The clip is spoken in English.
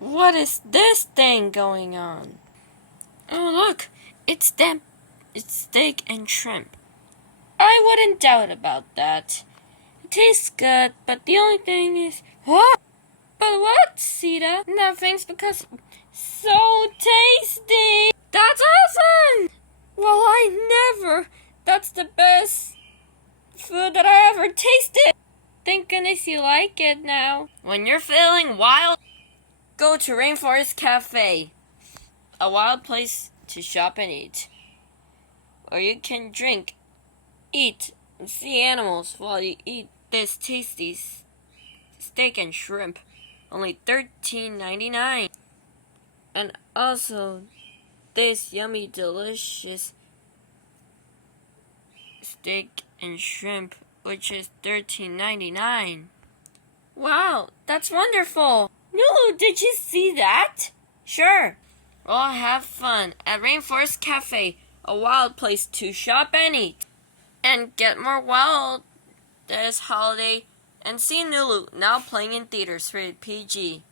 What is this thing going on? Oh, look, it's steak and shrimp. I wouldn't doubt about that. It tastes good, but the only thing is, what? But what, Sita? Nothing's because so tasty. That's awesome. Well, I never. That's the best food that I ever tasted. Thank goodness you like it now. When you're feeling wild, go to Rainforest Cafe, a wild place to shop and eat. Or you can drink, eat, and see animals while you eat this tasty steak and shrimp. Only $13.99. And also this yummy, delicious steak and shrimp, which is $13.99. Wow, that's wonderful! Nulu, did you see that? Sure. Well, have fun at Rainforest Cafe, a wild place to shop and eat. And get more wild this holiday and see Nulu, now playing in theaters rated PG.